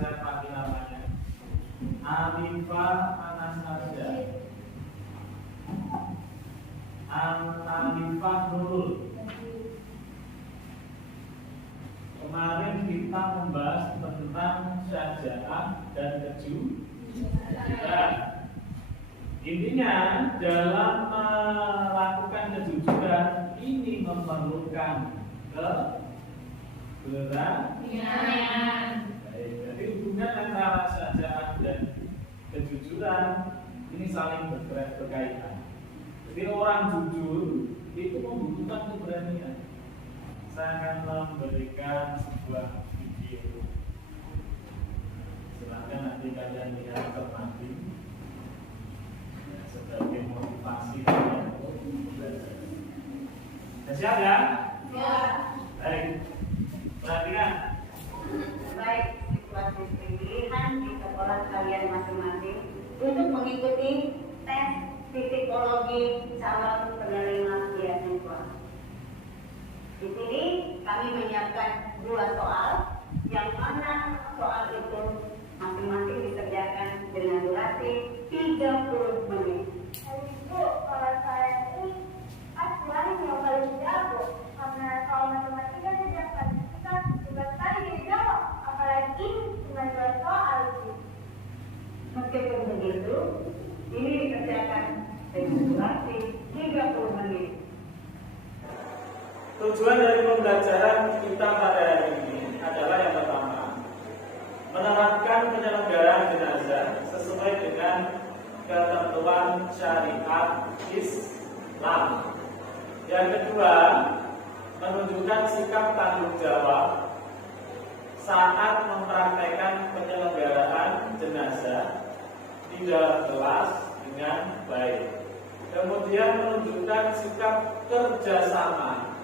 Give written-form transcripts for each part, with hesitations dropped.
saya panggil namanya. Alifah Anastasia, Alifah Nurul. Kemarin kita membahas tentang syaja'ah dan kejujuran. Intinya dalam melakukan kejujuran ini memerlukan keberanian. Jadi hubungan antara syaja'ah dan kejujuran ini saling berkaitan. Jadi orang jujur itu membutuhkan keberanian. Saya akan memberikan sebuah video. Silahkan nanti kalian lihat terpadu sebagai motivasi untuk belajar. Siap ya? Ya. Baik. Perhatikan. Baik, situasi pilihan di sekolah kalian masing-masing untuk mengikuti tes psikologi calon penerima beasiswa. Di sini kami menyiapkan 2 soal, yang mana soal itu masing-masing dikerjakan dengan durasi 30 menit. Bu, kalau saya ini paling yang paling jago, karena kalau matematika sejak kita juga sekali dijawab, apalagi cuma 2 soal itu. Meskipun begitu, ini dikerjakan dengan durasi 30 menit. Tujuan dari pembelajaran kita pada hari ini adalah yang pertama, menerapkan penyelenggaraan jenazah sesuai dengan ketentuan syariat Islam. Yang kedua, menunjukkan sikap tanggung jawab saat mempraktekkan penyelenggaraan jenazah di dalam kelas dengan baik. Kemudian menunjukkan sikap kerjasama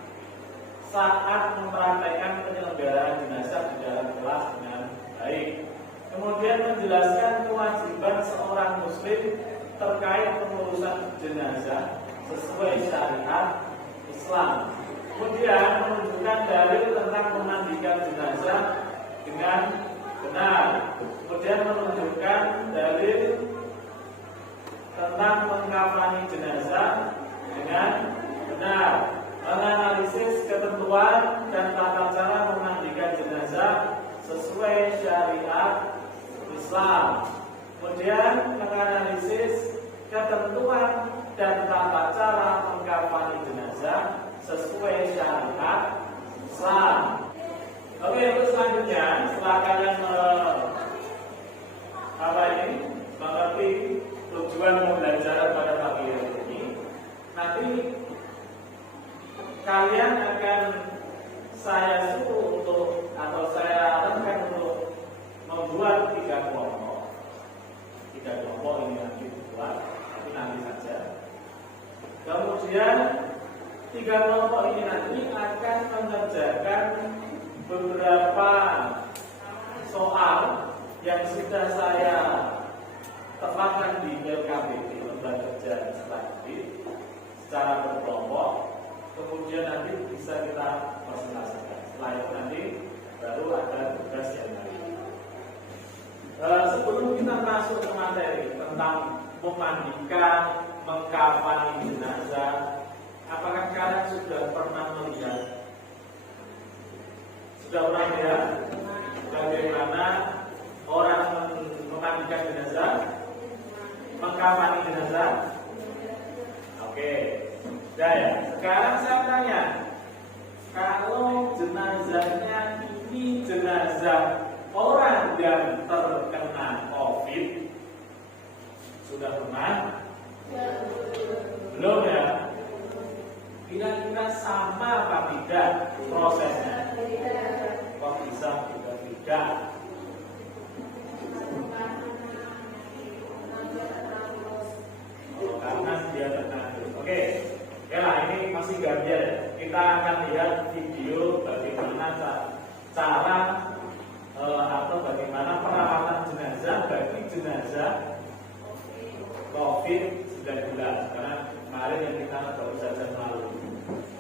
saat mempraktekkan penyelenggaraan jenazah di dalam kelas dengan baik. Kemudian menjelaskan kewajiban seorang muslim terkait pengurusan jenazah sesuai syariat Islam. Kemudian menunjukkan dalil tentang memandikan jenazah dengan benar. Kemudian menunjukkan dalil tentang mengkafani jenazah dengan benar. Menganalisis ketentuan dan tata cara memandikan jenazah sesuai syariat Islam. Kemudian menganalisis ketentuan dan tata cara mengkafani jenazah sesuai syariat Islam. Oke, terus selanjutnya setelah kalian mengerti tujuan pembelajaran pada pagi hari ini, nanti kalian akan saya suruh untuk, atau saya arahkan untuk membuat 3 kelompok. 3 kelompok ini nanti dibuat, tapi nanti saja. Kemudian 3 kelompok ini nanti akan mengerjakan beberapa soal yang sudah saya tempatkan di LKPD, Lembaga Kerja Strategis, secara berkelompok. Kemudian nanti bisa kita presentasikan. Setelah itu nanti baru ada tugas yang lain. Sebelum kita masuk ke materi tentang memandikan, mengkafani jenazah, apakah kalian sudah pernah melihat? Sudah pernah melihat bagaimana orang memandikan jenazah, mengkafani jenazah? Oke. Nah ya, sekarang saya tanya, kalau jenazahnya ini jenazah orang yang terkena COVID, sudah pernah? Belum ya? Kira-kira sama apa tidak prosesnya? Kok bisa beda-beda? Oh, karena dia terkena. Oke. Ya lah, ini masih gantian. Kita akan lihat video bagaimana cara atau bagaimana perawatan jenazah bagi jenazah COVID-19. Karena kemarin yang kita baru saja melalui.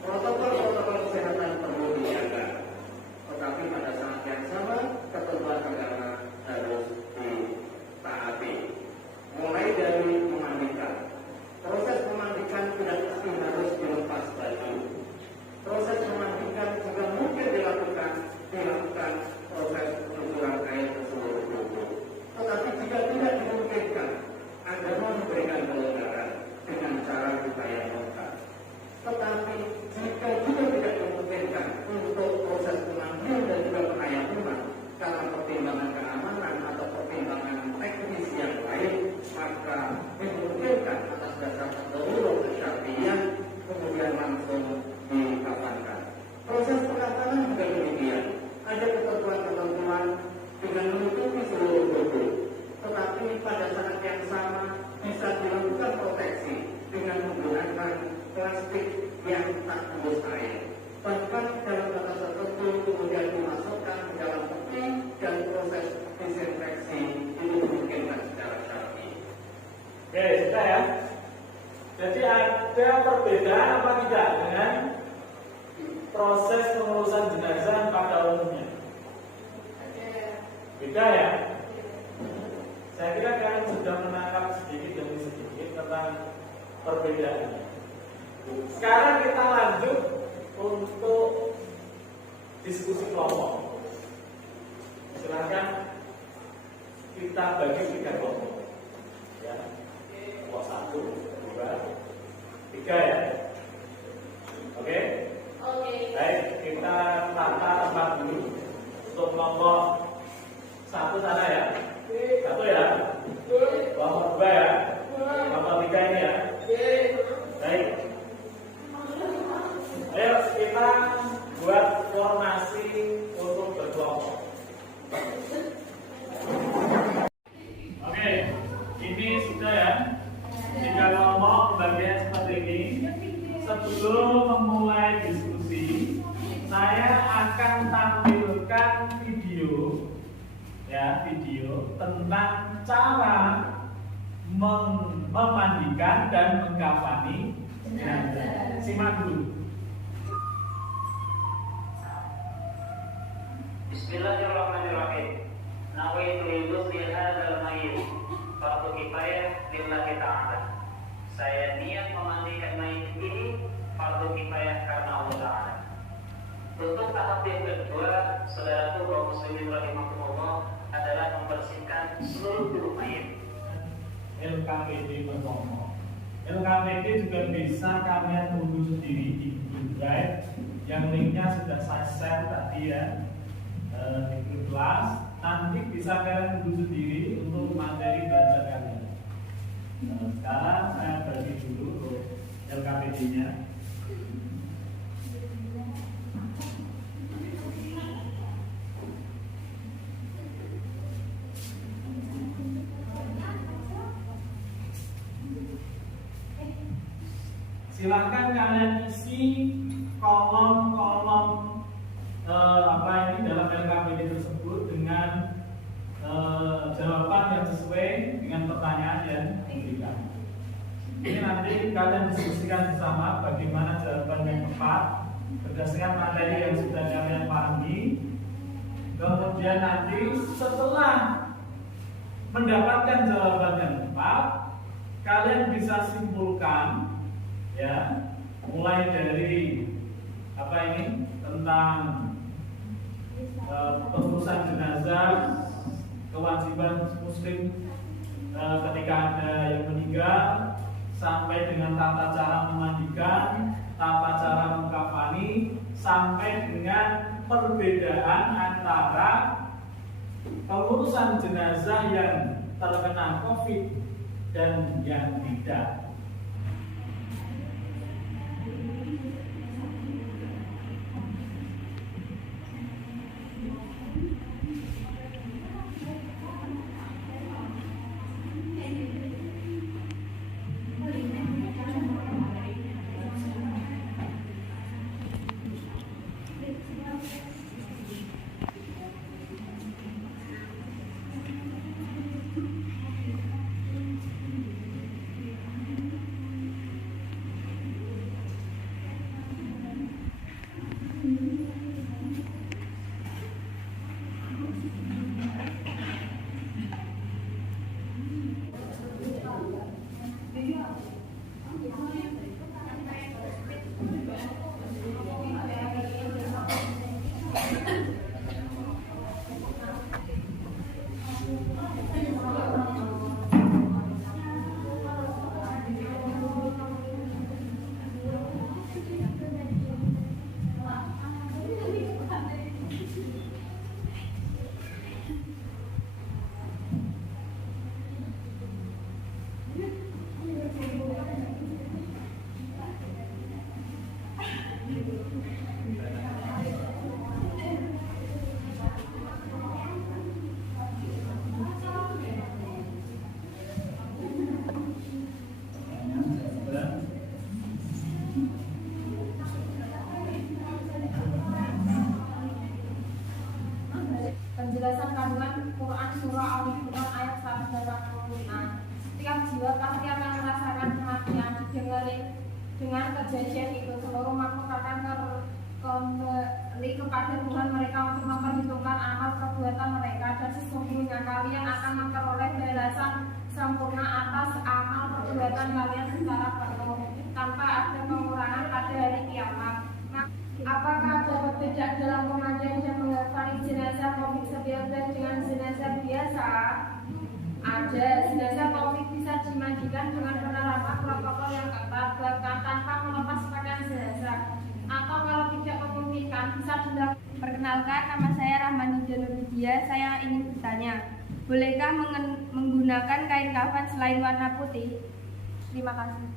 Protokol kesehatan perlu dijaga, tetapi pada saat yang sama ketentuan agama dengan menutupi seluruh tubuh. Tetapi pada saat yang sama bisa dilakukan proteksi dengan menggunakan plastik yang tak tembus air. Bahkan dalam batas tertentu kemudian dimasukkan ke dalam peti dan proses disinfeksi itu dimungkinkan secara syar'i. Oke, sudah ya. Jadi ada perbedaan apa tidak dengan proses pengurusan jenazah pada umumnya? Beda ya? Saya kira kalian sudah menangkap sedikit demi sedikit tentang perbedaannya. Sekarang kita lanjut untuk diskusi kelompok. Silakan kita bagi 3 kelompok. Ya. Kelompok 1, 2, 3 ya. Oke? Baik, kita tata tempat dulu. Untuk kelompok 1 sana ya. 1 ya. Kelompok 2 ya. Kelompok 3 ini ya. Baik. Ayo kita buat formasi untuk berkelompok. Oke, ini sudah ya. 3 kelompok pembagian seperti ini. Sebelum memulai diskusi, saya akan tampilkan video tentang cara memandikan dan mengkafani jenazah. Simak dulu. Bismillahirrahmanirrahim. Nawaitu lil hadzal mayyit fardu kifayah lillahi ta'ala. Saya niat memandikan mayit ini fardu kifayah karena Allah Ta'ala. Untuk tahap yang kedua, saudaraku kaum muslimin rahimakumullah, adalah membersihkan seluruh tubuh mayit. LKPD berkelompok. LKPD juga bisa kalian unduh sendiri di Google Drive, yang linknya sudah saya share tadi ya di grup kelas. Nanti bisa kalian unduh sendiri untuk materi belajar kalian. Sekarang saya bagi dulu LKPD-nya. Silahkan kalian isi kolom-kolom ini dalam LKPD tersebut dengan jawaban yang sesuai dengan pertanyaan yang diberikan. Ini nanti kalian diskusikan bersama bagaimana jawaban yang tepat berdasarkan materi yang sudah kalian pahami. Kemudian nanti setelah mendapatkan jawaban yang tepat, kalian bisa simpulkan ya, mulai dari tentang pengurusan jenazah, kewajiban muslim ketika ada yang meninggal, sampai dengan tata cara memandikan, tata cara mengkafani, sampai dengan perbedaan antara pengurusan jenazah yang terkena COVID dan yang tidak. surah Al-Quran ayat 185. Setiap jiwa pasti akan merasakan kematian. Didengarin dengan kejadian itu, seluruh makhluk akan kembali kepada Tuhan mereka untuk memperhitungkan amal perbuatan mereka, dan sesungguhnya kalian akan memperoleh balasan sempurna atas amal perbuatan kalian secara penuh tanpa ada pengurangan pada hari kiamat. Apakah ada perbedaan dalam pemandian dan menghafali jenazah COVID-19 dengan jenazah biasa? Ada. Jenazah COVID bisa dimandikan dengan penerapan protokol yang ketat, bahkan tanpa melepas pakaian jenazah. Atau kalau tidak memungkinkan, bisa dilakukan. Perkenalkan, nama saya Rahmani Janurudia. Saya ingin bertanya, bolehkah menggunakan kain kafan selain warna putih? Terima kasih.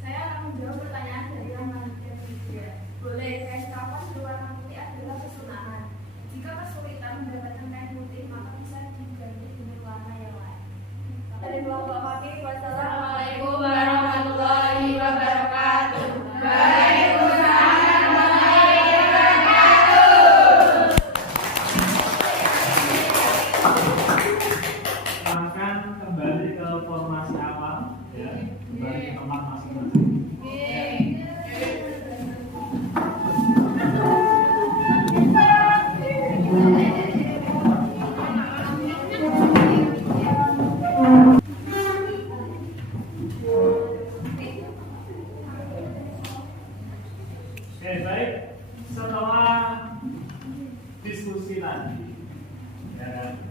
Saya akan menjawab pertanyaan dari Rahmani Janurudia. Boleh, kain kafan berwarna putih adalah kesunahan. Jika kesulitan mendapatkan kain putih, maka bisa diganti dengan warna yang lain. Dari kelompok Fakih, wassalamualaikum warahmatullahi wabarakatuh. Waalaikumsalam warahmatullahi wabarakatuh. Silakan kembali ke formasi awal, ya, kembali ke tempat masing-masing. Oke, baik. Setelah diskusi tadi, ya kan,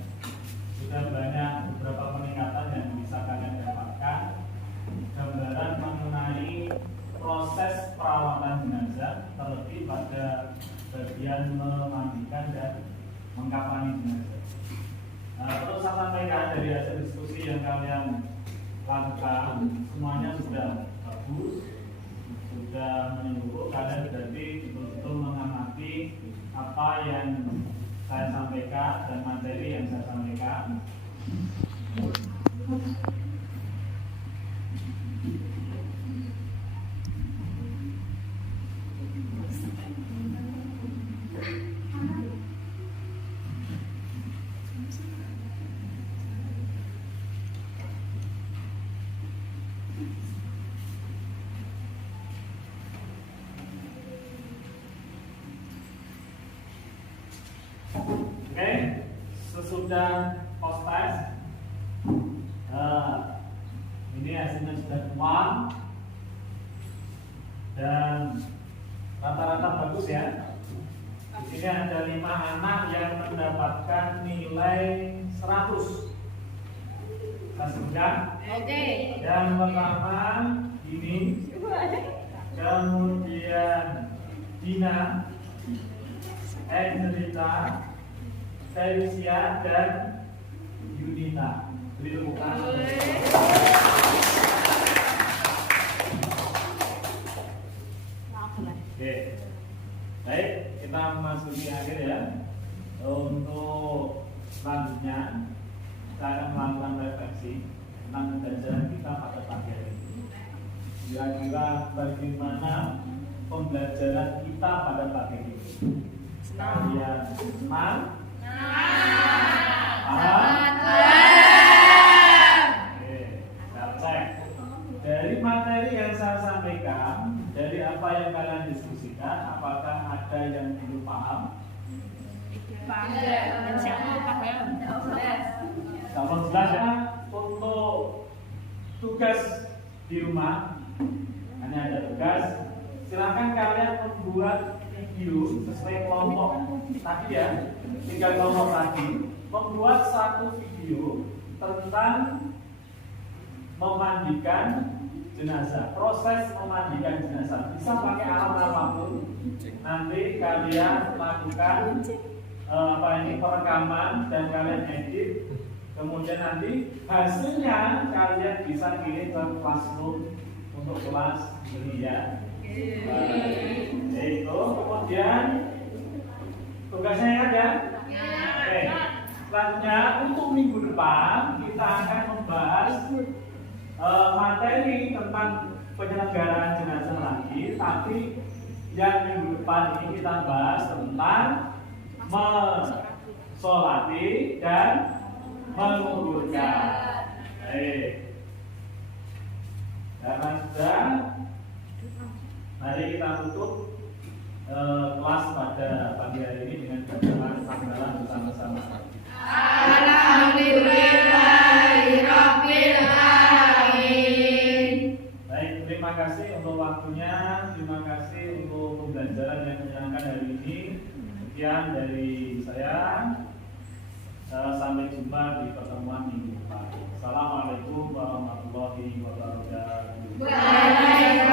sudah banyak beberapa peningkatan yang bisa kalian dapatkan, gambaran mengenai proses perawatan jenazah, terlebih pada bagian memandikan dan mengkafani jenazah. Terus saya sampaikan dari hasil diskusi yang kalian lakukan, semuanya sudah bagus, sudah menyeluruh. Kalian berarti betul-betul mengamati apa yang saya sampaikan dan materi yang saya sampaikan. Oke, sesudah post test, ini hasilnya sudah keluar dan rata-rata bagus ya. Di sini ada 5 anak yang mendapatkan nilai 100. Kita sebutkan. Oke. Yang pertama ini, kemudian Dina, Enrita, Felicia, dan Yunita. Beri tepuk tangan. Oke, baik, kita memasuki akhir ya. Untuk selanjutnya kita akan melakukan refleksi tentang pembelajaran kita pada pagi hari ini. Kira-kira bagaimana pembelajaran kita pada pagi ini? Kalian senang? Oke, kita cek. Dari materi yang saya sampaikan, dari apa yang kalian diskusikan, apakah ada yang belum paham? Kalau jelas ya, untuk tugas di rumah hanya ada tugas. Silakan kalian membuat video sesuai kelompok tadi ya, 3 kelompok tadi, membuat satu video tentang memandikan jenazah, proses memandikan jenazah. Bisa pakai alat apapun. Nanti kalian lakukan perekaman dan kalian edit. Kemudian nanti hasilnya kalian bisa kirim ke Classroom untuk kelas ini ya. Itu kemudian tugasnya ada. Oke. Selanjutnya untuk minggu depan kita akan membahas materi tentang penyelenggaraan jenazah lagi, tapi yang minggu depan ini kita bahas tentang mensolati dan menguburkan. Baik. Karena sudah, mari kita tutup kelas pada pagi hari ini dengan bacaan hamdalah bersama-sama. Alhamdulillahirabbil alamin. Baik, terima kasih untuk waktunya, terima kasih untuk pembelajaran yang menyenangkan hari ini. Sekian dari saya. Sampai jumpa di pertemuan minggu depan. Assalamualaikum warahmatullahi wabarakatuh. Waalaikumsalam.